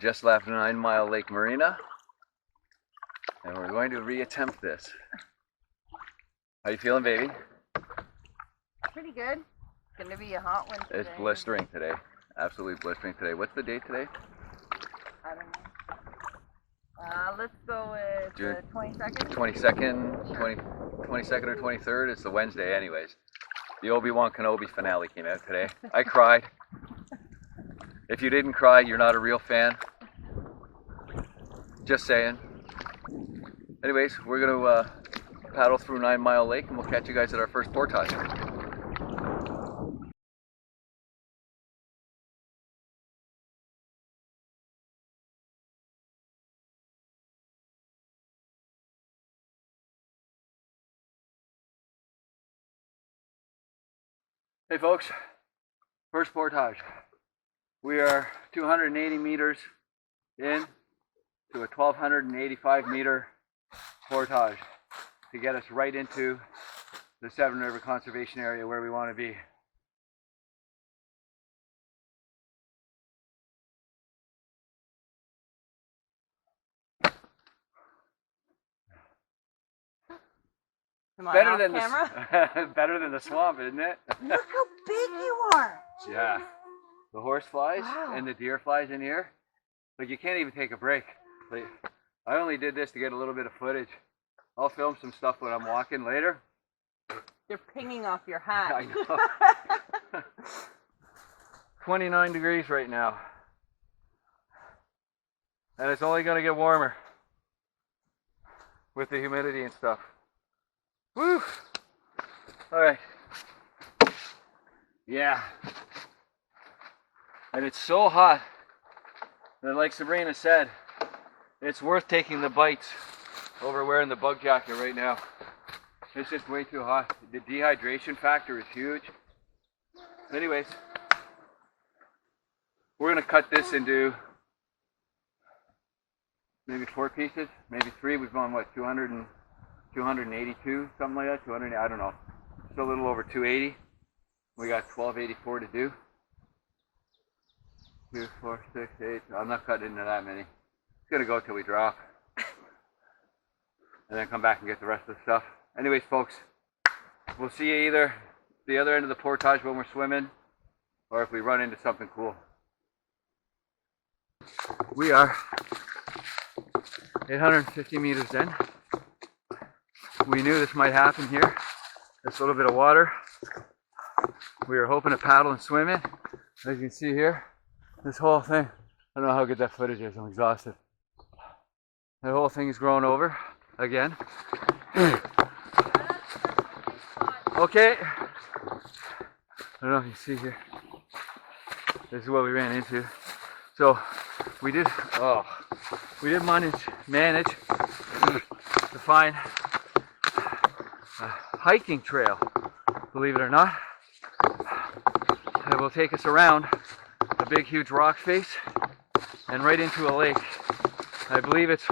Just left 9 Mile Lake Marina, and we're going to reattempt this. How you feeling, baby? Pretty good. It's going to be a hot one today. It's blistering today. Absolutely blistering today. What's the date today? I don't know. Let's go with June 22nd. 22nd or 23rd. It's the Wednesday anyways. The Obi-Wan Kenobi finale came out today. I cried. If you didn't cry, you're not a real fan. Just saying. Anyways, we're going to paddle through 9 Mile Lake and we'll catch you guys at our first portage. Hey folks, first portage. We are 280 meters in to a 1,285 meter portage to get us right into the Severn River Conservation Area where we want to be. Better than camera? Better than the swamp, isn't it? Look how big you are. Yeah. The horse flies and the deer flies in here. Like, you can't even take a break. Like, I only did this to get a little bit of footage. I'll film some stuff when I'm walking later. You're pinging off your hat. I know. 29 degrees right now. And it's only going to get warmer with the humidity and stuff. Woo! Alright. Yeah. And it's so hot that, like Sabrina said, it's worth taking the bites over wearing the bug jacket right now. It's just way too hot. The dehydration factor is huge. Anyways, we're going to cut this into maybe 4 pieces, maybe 3. We've gone, what, 282, something like that? 200, I don't know. Just a little over 280. We got 1284 to do. 2, 4, 6, 8. I'm not cutting into that many. It's going to go till we drop. And then come back and get the rest of the stuff. Anyways, folks, we'll see you either the other end of the portage when we're swimming, or if we run into something cool. We are 850 meters in. We knew this might happen here. There's a little bit of water. We were hoping to paddle and swim in. As you can see here, this whole thing, I don't know how good that footage is, I'm exhausted. The whole thing is grown over again. Okay. I don't know if you see here. This is what we ran into. So we did manage to find a hiking trail, believe it or not. It will take us around a big huge rock face and right into a lake. I believe it's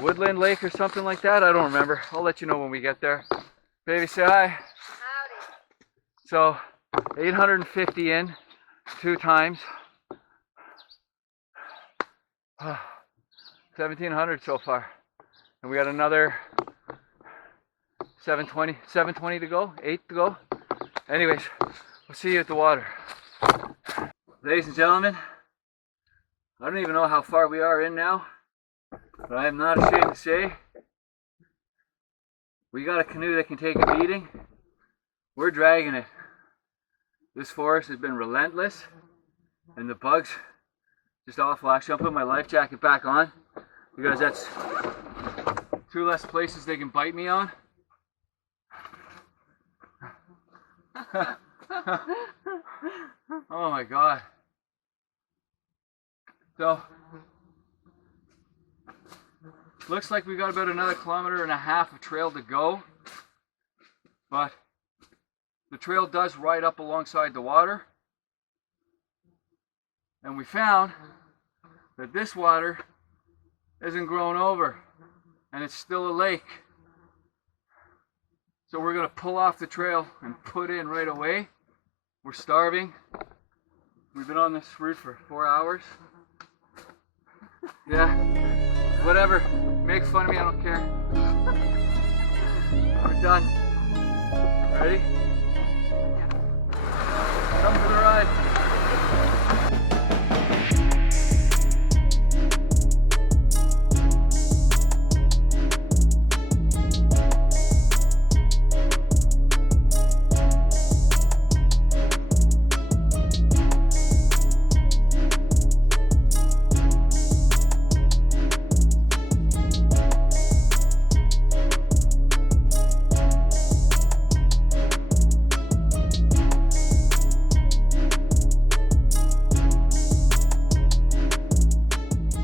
Woodland Lake or something like that. I don't remember. I'll let you know when we get there. Baby, say hi. Howdy. So 850 in 2 times. 1,700 so far. And we got another 720 to go, 8 to go. Anyways, we'll see you at the water. Ladies and gentlemen, I don't even know how far we are in now, but I am not ashamed to say we got a canoe that can take a beating. We're dragging it. This forest has been relentless, and the bugs just awful. Actually, I'll put my life jacket back on because that's 2 less places they can bite me on. Oh my God. So, looks like we got about another 1.5 kilometers of trail to go, but the trail does ride up alongside the water, and we found that this water isn't grown over and it's still a lake. So we're going to pull off the trail and put in right away. We're starving. We've been on this route for 4 hours. Yeah. Whatever. Make fun of me, I don't care. We're done. Ready? Yeah. Come for the ride.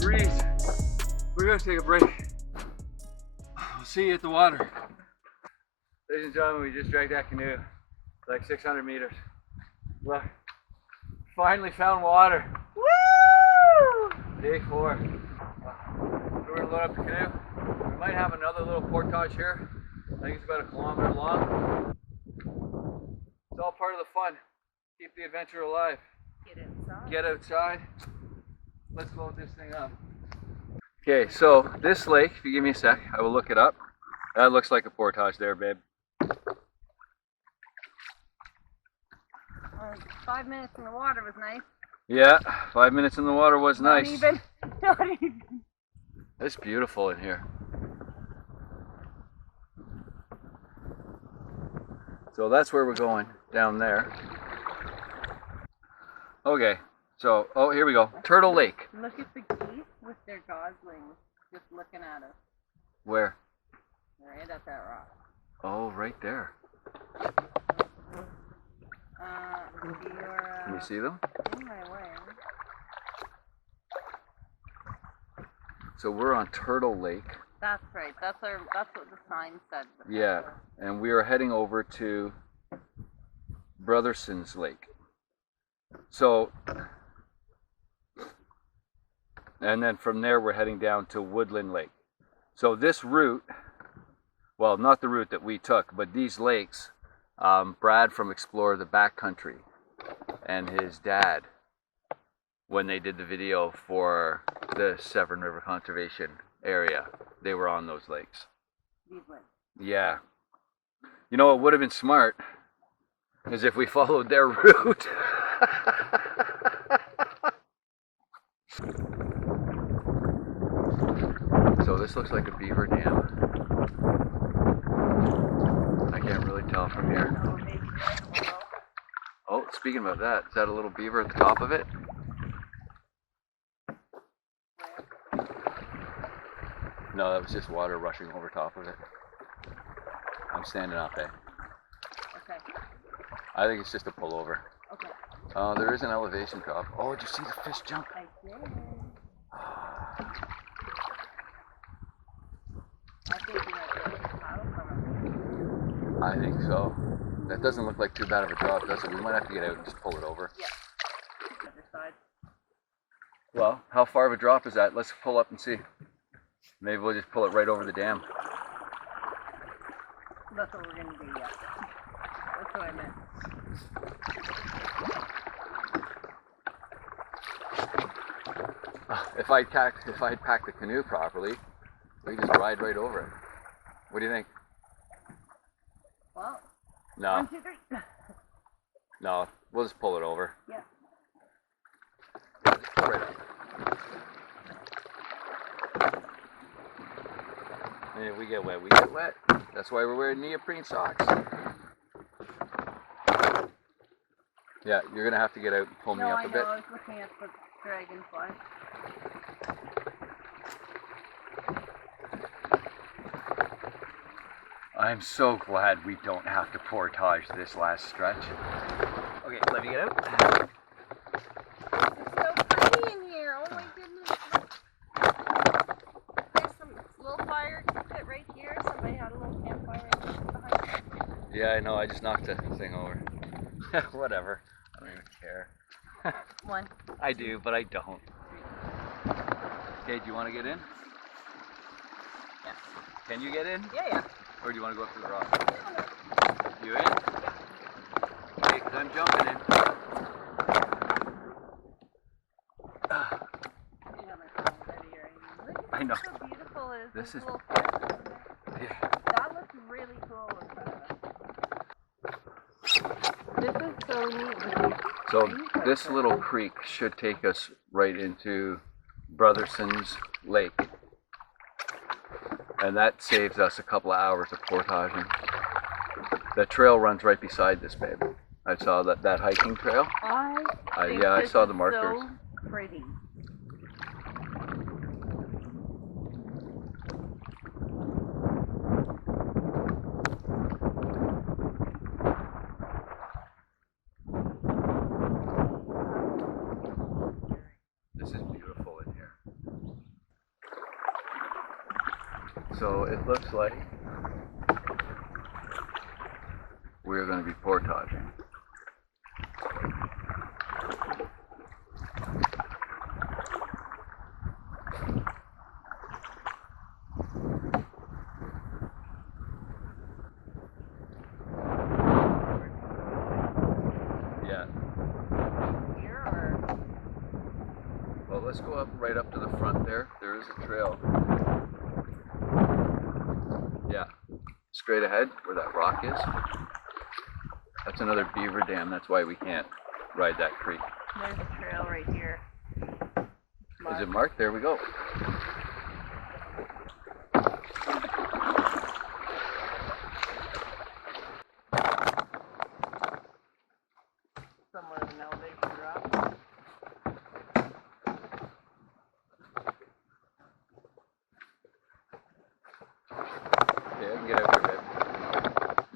Breeze. We're gonna take a break. We'll see you at the water. Ladies and gentlemen, we just dragged that canoe like 600 meters. Look, finally found water. Woo! Day 4. We're gonna load up the canoe. We might have another little portage here. I think it's about 1 kilometer long. It's all part of the fun. Keep the adventure alive. Get inside. Get outside. Let's load this thing up. Okay, so this lake, if you give me a sec, I will look it up. That looks like a portage there, babe. 5 minutes in the water was nice. Yeah, 5 minutes in the water was nice. Not even. It's beautiful in here. So that's where we're going, down there. Okay, so, oh, here we go. Turtle Lake. Look at the geese with their goslings just looking at us. Where? Right at that rock. Oh, right there. Can you see them? In my way. So we're on Turtle Lake. That's right. That's what the sign said. Yeah, and we are heading over to Brotherson's Lake. So, and then from there we're heading down to Woodland Lake. So this route, well, not the route that we took, but these lakes, Brad from Explore the Backcountry and his dad, when they did the video for the Severn River Conservation area, they were on those lakes. These lakes. Yeah. You know what would have been smart is if we followed their route. So this looks like a beaver dam. I can't really tell from here. Oh, speaking about that, is that a little beaver at the top of it? No, that was just water rushing over top of it. I'm standing up, eh? Okay. I think it's just a pullover. Okay. There is an elevation drop. Oh, did you see the fish jump? I did. I think you might be able to paddle from it. I think so. That doesn't look like too bad of a drop, does it? We might have to get out and just pull it over. Yeah. Other side. Well, how far of a drop is that? Let's pull up and see. Maybe we'll just pull it right over the dam. That's what we're gonna do, yeah. That's what I meant. If I'd packed the canoe properly, we could just ride right over it. What do you think? Well, No, 1, 2, 3. no, we'll just pull it over. Yeah. Just pull right up. And if we get wet, we get wet. That's why we're wearing neoprene socks. Yeah, you're gonna have to get out and pull me up a bit. I was looking at the dragonfly. I'm so glad we don't have to portage this last stretch. Okay, let me get out. It's so pretty in here. Oh my goodness. There's some little fire pit right here. Somebody had a little campfire behind. Yeah, I know. I just knocked the thing over. Whatever. I don't even care. 1. I do, but I don't. Okay, do you want to get in? Yeah. Can you get in? Yeah. Or do you want to go up to the rock? You in? Okay, 'cause I'm jumping in. You have my phone ready. know. Look how beautiful it is. This There's is- a little forest over there. Yeah. That looks really cool in front of us. This is so neat. So this little creek should take us right into Brotherson's Lake. And that saves us a couple of hours of portaging. The trail runs right beside this, babe. I saw that hiking trail. Yeah, I saw the markers. So pretty. This is beautiful in here. So it looks like we're going to be portaging. Yeah. Here or Well, let's go up right up to the front there. There is a trail. Yeah. Straight ahead where that rock is. That's another beaver dam. That's why we can't ride that creek. there's a trail right here. Is it marked? There we go. Somewhere with an elevation drop. Okay, I can get out here, babe.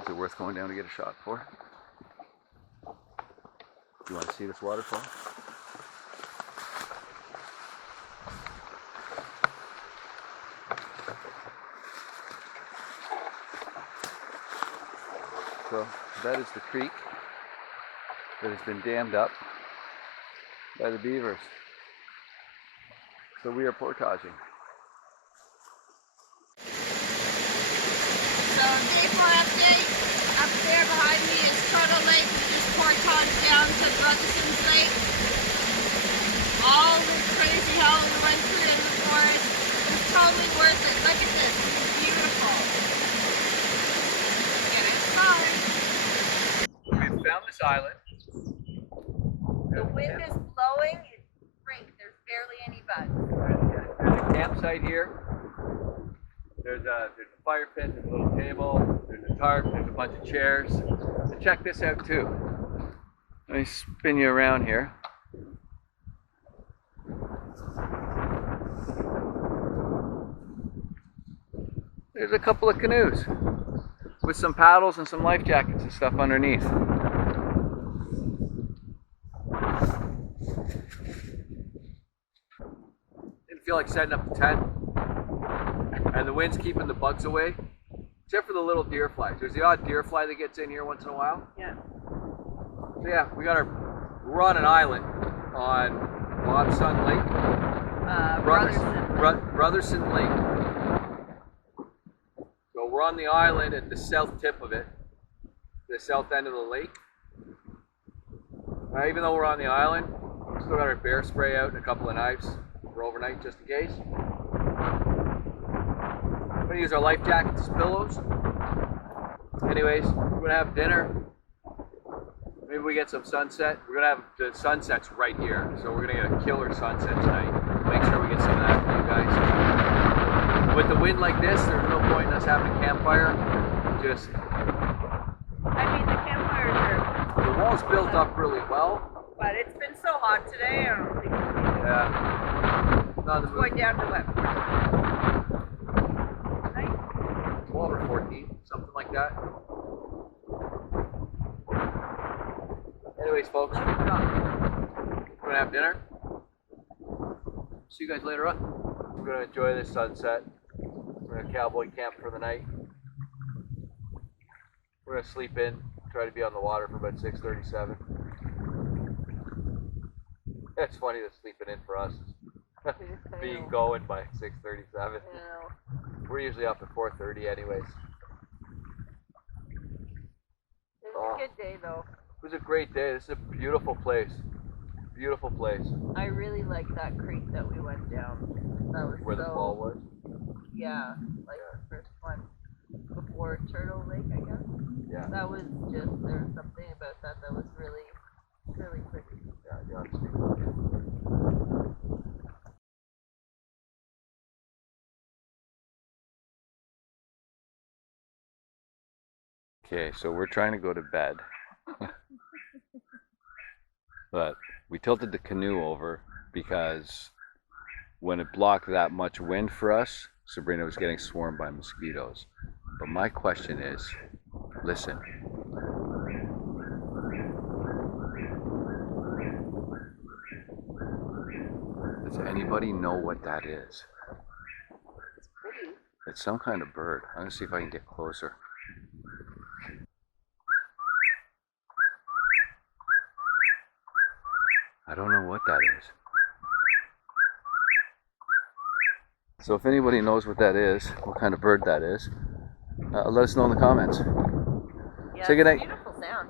Is it worth going down to get a shot for? Do you want to see this waterfall? So that is the creek that has been dammed up by the beavers. So we are portaging. So day 4 update. Up there behind me is Turtle Lake. We just portaged down to Brotherson's Lake. All the crazy hell we went through in the forest. It's totally worth it. Look at this. It's beautiful. Get inside. We've found this island. The wind is blowing. It's great. There's barely any bugs. There's a campsite here. There's a fire pit, there's a little table, there's a tarp, there's a bunch of chairs. So check this out too. Let me spin you around here. There's a couple of canoes with some paddles and some life jackets and stuff underneath. Didn't feel like setting up the tent. And the wind's keeping the bugs away, except for the little deer flies. There's the odd deer fly that gets in here once in a while. Yeah. So yeah, we're on an island on Bobson Lake. Brotherson Lake. So we're on the island at the south tip of it, the south end of the lake. Even though we're on the island, we still got our bear spray out and a couple of knives for overnight just in case. We're gonna use our life jackets as pillows. Anyways, we're gonna have dinner. Maybe we get some sunset. We're gonna have the sunsets right here, so we're gonna get a killer sunset tonight. Make sure we get some of that for you guys. With the wind like this, there's no point in us having a campfire. Just I mean, the campfires are, the wall's built up really well. but it's been so hot today. I don't think Yeah. Not the it's going down to what? 12 or 14, something like that. Anyways, folks, we're gonna have dinner. See you guys later on. We're gonna enjoy this sunset. We're gonna cowboy camp for the night. We're gonna sleep in, try to be on the water for about 6:37. It's funny that sleeping in for us is being going by 6:37. We're usually up at 4:30 anyways. It was a good day though. It was a great day. This is a beautiful place. Beautiful place. I really liked that creek that we went down. That was Where the fall was? Yeah, like the first one before Turtle Lake, I guess. Yeah. That was just, there was something about that that was really, really pretty. Yeah, you ought to see. Okay, so we're trying to go to bed. But we tilted the canoe over because when it blocked that much wind for us, Sabrina was getting swarmed by mosquitoes. But my question is, listen. Does anybody know what that is? It's pretty. It's some kind of bird. I'm gonna see if I can get closer. I don't know what that is. So if anybody knows what that is, what kind of bird that is, let us know in the comments. Yeah, Say goodnight. beautiful sound.